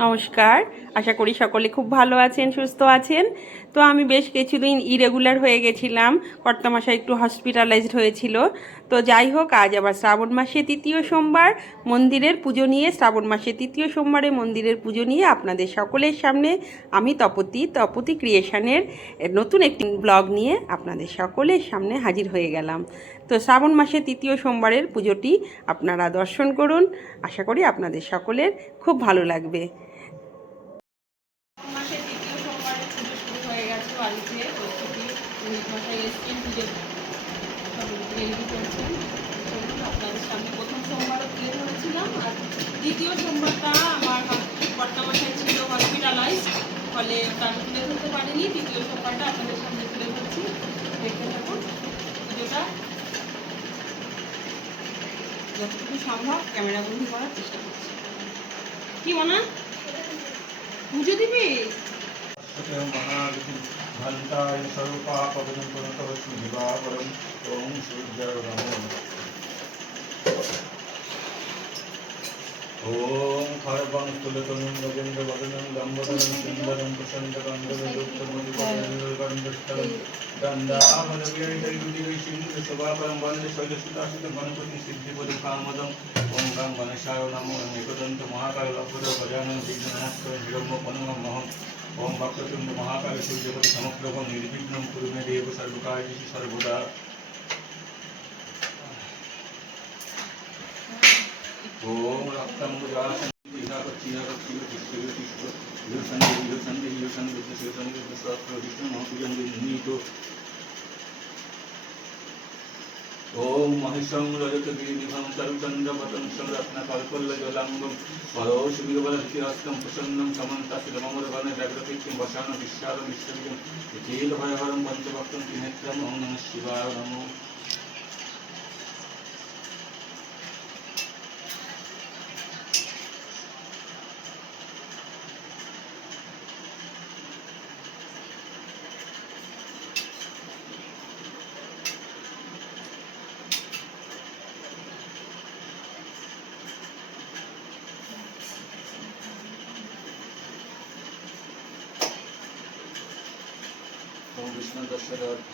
নমস্কার। আশা করি সকলে খুব ভালো আছেন, সুস্থ আছেন। তো আমি বেশ কিছুদিন ইরেগুলার হয়ে গেছিলাম। কর্তামশা একটু হসপিটালাইজড হয়েছিল। তো যাই হোক, আজ আবার শ্রাবণ মাসে তৃতীয় সোমবার। মন্দিরের পুজো নিয়ে শ্রাবণ মাসে তৃতীয় সোমবারে মন্দিরের পুজো নিয়ে আপনাদের সকলের সামনে আমি তপতি তপতি ক্রিয়েশনের নতুন একটি ব্লগ নিয়ে আপনাদের সকলের সামনে হাজির হয়ে গেলাম। তো শ্রাবণ মাসে তৃতীয় সোমবারের পুজোটি আপনারা দর্শন করুন। আশা করি আপনাদের সকলের খুব ভালো লাগবে। দ্বিতীয় সোমবারটা আমার কর্তামশাই ছিল হসপিটালাইজ ফলে আমি তুলে ধরতে পারিনি। তৃতীয় সোমবারটা আপনাদের সামনে তুলে ধরছি দেখতে থাকুন, পুজোটা যতটুকু সম্ভব ক্যামেরা বন্দি করার চেষ্টা করছি। কি মনে? পুজো দিবি? ঘণ্টায় স্বরূপা পবন প্রণত দিবাকরম ওম সূর্য নম ওম खरगण स्थूलतनुं गजेन्द्र वदनं लम्बोदरं सुन्दरं प्रशान्तकान्तरं गन्धामदव्यैतयुतिवैशिन्द्रशोभाकरं वंदे सूर्यपति समप्रभं निर्विघ्नं कुरु সর্বদা ওম রক্তম বুজাসন চিরাগ চিরাগ চির চির চির বিভূষণ বিভূষণ বিভূষণ বিভূষণ বিভূষণ বিষ্ণু বিশ্বার বিশ্ববিজম চিল ভয়হরম পঞ্চভক্তম ত্রিনেত্রম ওম নমঃ শিবায় নমঃ ওম বিষ্ণু দশরথ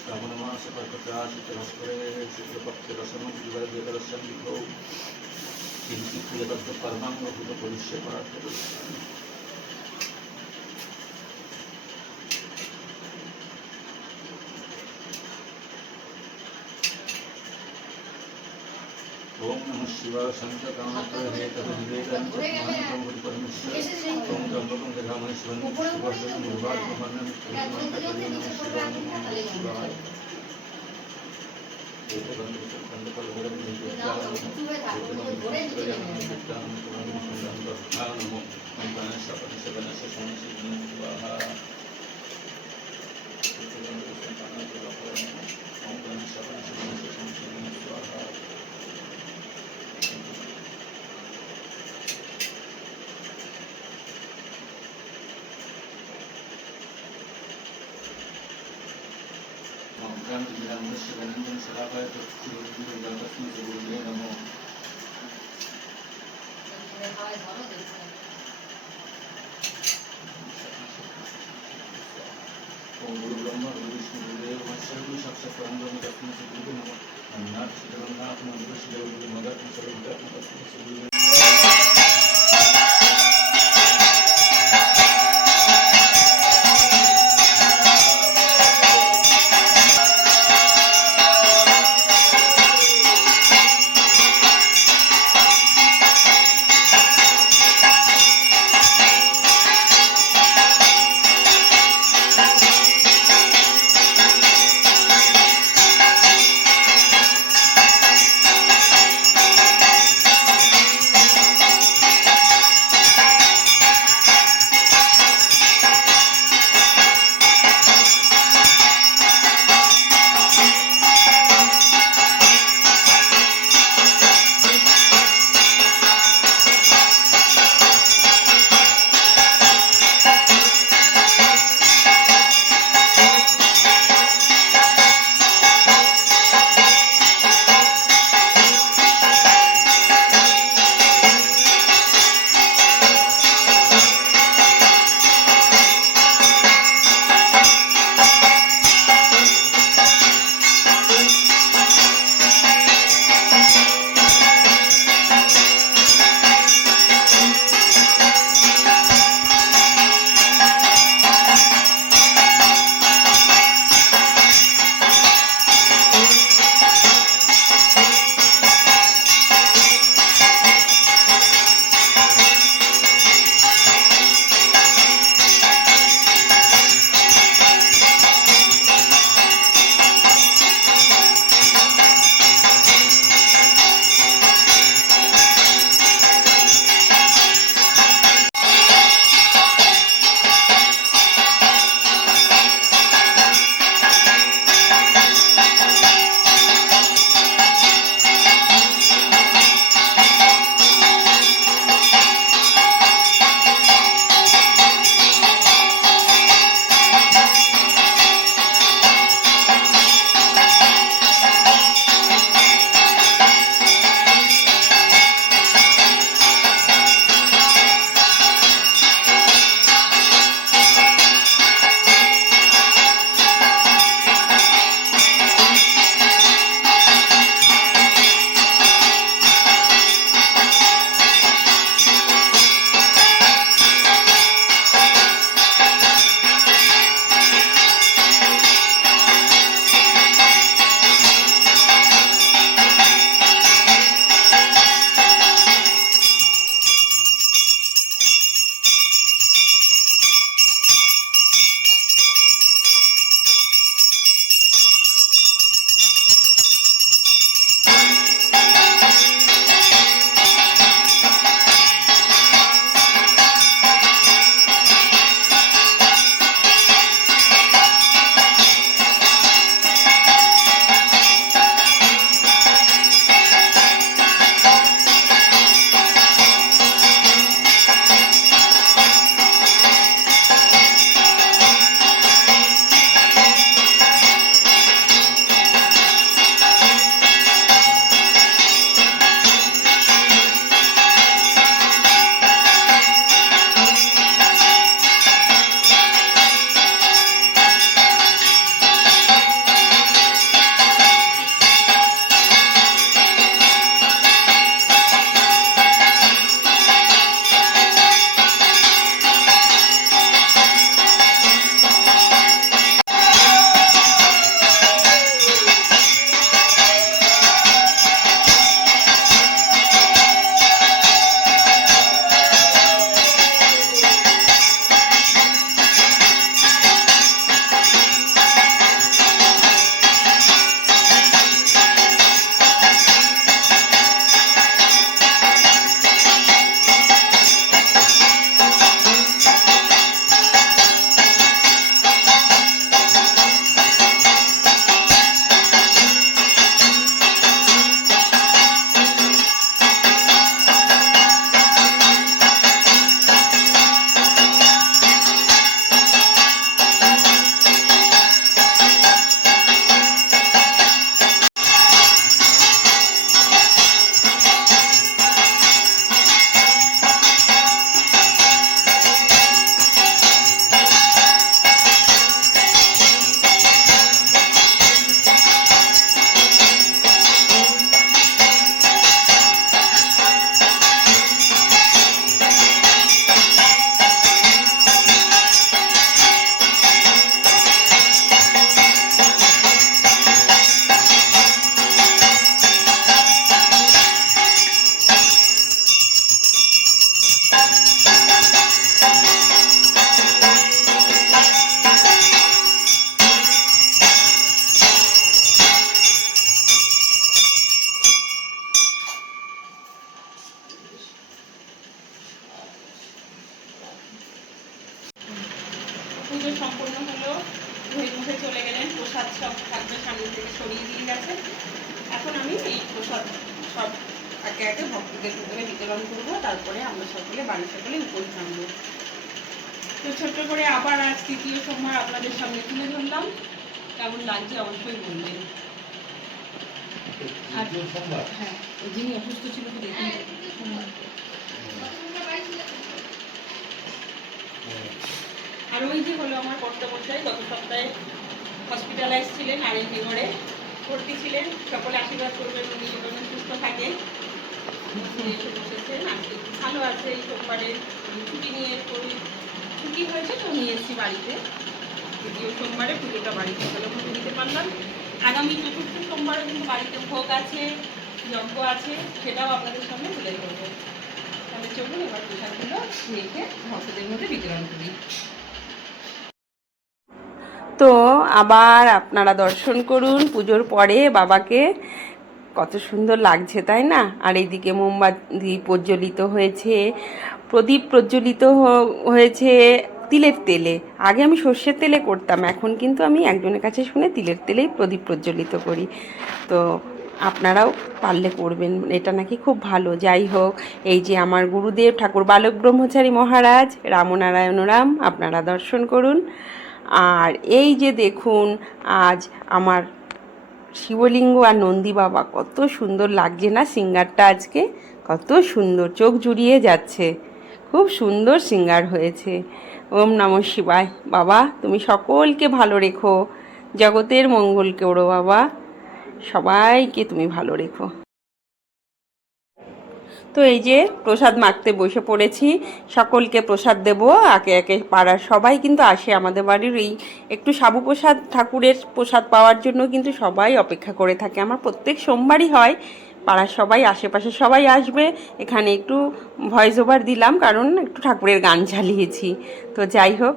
শ্রাবণ মাস কর্কটাশিত ভাস্করে শুক্লপক্ষে রসমন্ত্রী দিবার একাদশম বিধৌ কিঞ্চিৎ প্রিয়দত্ত কর্মাঙ্গ ভূত পরিষ্যে পরার্থ ওম নমঃ শিবায় শান্ত কামত্র Om Guru Brahma, Guru Vishnu, Guru Dev, Guru Shakti, Guru Brahma, Guru Vishnu, Guru Dev, Guru Shakti, Guru Brahma, Guru Vishnu, Guru Dev, Guru Shakti, Guru Brahma, Guru Vishnu, Guru Dev, Guru Shakti, Guru Brahma, Guru Vishnu, Guru Dev, Guru Shakti, you প্রসাদ সব থাকবে সামনে থেকে সরিয়ে দিয়ে গেছে। এখন আমি এই প্রসাদ সব একে একে ভক্তদের উপরে বিতরণ করব তারপরে আমরা সকলে বাড়ি সকলে উপরে নামবো তো ছোট্ট করে আবার আজ তৃতীয় সোমবার আপনাদের সামনে তুলে ধরলাম। কেমন লাগছে অবশ্যই বলবেন। আর হ্যাঁ ওই যিনি অসুস্থ ছিল দেখুন। আর ওই যে হলো আমার কর্তামশাই গত সপ্তাহে হসপিটালাইজ ছিলেন আর এই ঘরে ভর্তি ছিলেন, সকলে আশীর্বাদ করবেন উনি যেন সুস্থ থাকে বসেছেন। আজকে ভালো আছে এই সোমবারে। ছুটি নিয়ে করি। ছুটি হয়েছে তো নিয়ে এসেছি বাড়িতে। দ্বিতীয় সোমবারে পুজোটা বাড়িতে ভালো মতো দিতে পারলাম। আগামী চতুর্থ সোমবারে কিন্তু বাড়িতে ভোগ আছে, যজ্ঞ আছে, সেটাও আপনাদের সামনে তুলে ধরবো। তাহলে চলুন, এবার প্রসাদগুলো রেখে ভক্তদের মধ্যে বিতরণ করি। তো আবার আপনারা দর্শন করুন, পুজোর পরে বাবাকে। কত সুন্দর লাগছে, তাই না? আর এইদিকে মোমবাতি প্রজ্বলিত হয়েছে, প্রদীপ প্রজ্বলিত হয়েছে তিলের তেলে। আগে আমি সর্ষের তেলে করতাম, এখন কিন্তু আমি একজনের কাছে শুনে তিলের তেলেই প্রদীপ প্রজ্বলিত করি। তো আপনারাও পারলে করবেন, এটা নাকি খুব ভালো। যাই হোক, এই যে আমার গুরুদেব ঠাকুর বালক ব্রহ্মচারী মহারাজ, রামনারায়ণ রাম, আপনারা দর্শন করুন। আর এই যে দেখুন, আজ আমার শিবলিঙ্গ আর নন্দী বাবা কত সুন্দর লাগছে না সিঙ্গারটা আজকে? কত সুন্দর, চোখ জুড়িয়ে যাচ্ছে। খুব সুন্দর সিঙ্গার হয়েছে। ওম নম শিবায়। বাবা, তুমি সকলকে ভালো রেখো। জগতের মঙ্গল করো বাবা। সবাইকে তুমি ভালো রেখো। তো এই যে প্রসাদ মাখতে বসে পড়েছি, সকলকে প্রসাদ দেব, একে একে পাড়ার সবাই কিন্তু আসে আমাদের বাড়ির এই একটু সাবু প্রসাদ, ঠাকুরের প্রসাদ পাওয়ার জন্য কিন্তু সবাই অপেক্ষা করে থাকে। আমার প্রত্যেক সোমবারই হয়, পাড়ার সবাই, আশেপাশে সবাই আসবে। এখানে একটু ভয়েস ওভার দিলাম, কারণ একটু ঠাকুরের গান চালিয়েছি তো যাই হোক,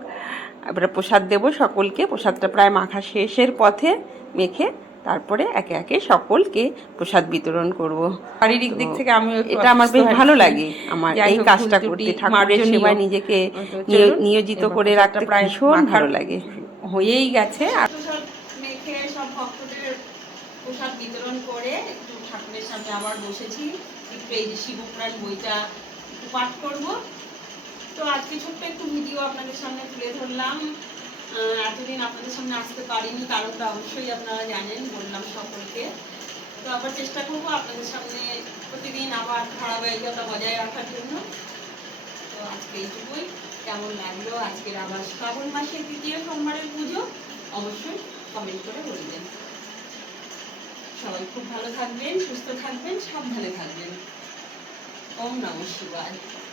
এবারে প্রসাদ দেব সকলকে, প্রসাদটা প্রায় মাখা শেষের পথে মেখে তারপরে একে একে সকলকে প্রসাদ বিতরণ করব। শারীরিক দিক থেকে আমি এটা আমার বেশ ভালো লাগে। আমার এই কাজটা করতে ঠাকুরের সেবায় নিজেকে নিয়োজিত করে রাখতে প্রায় ভীষণ ভালো লাগে। হয়েই গেছে। আর প্রসাদ মেখে সব ভক্তদের প্রসাদ বিতরণ করে একটু ঠাকুরের সামনে আবার বসেছি। একটু এই যে শিবপুরাণ বইটা একটু পাঠ করব। তো আজকে ছোট্ট একটু ভিডিও আপনাদের সামনে তুলে ধরলাম। এতদিন আপনাদের সামনে আসতে পারিনি, কারণটা অবশ্যই আপনারা জানেন, বললাম সকলকে। তো আবার চেষ্টা করব আপনাদের সামনে প্রতিদিন আবার ধারাবাহিকতা বজায় রাখার জন্য। তো আজকে এইটুকুই। কেমন লাগল আজকের আবার শ্রাবণ মাসের দ্বিতীয় সোমবারের পুজো? অবশ্যই কমেন্ট করে বলবেন। সবাই খুব ভালো থাকবেন, সুস্থ থাকবেন, সাবধানে থাকবেন। ওম নমঃ শিবায়।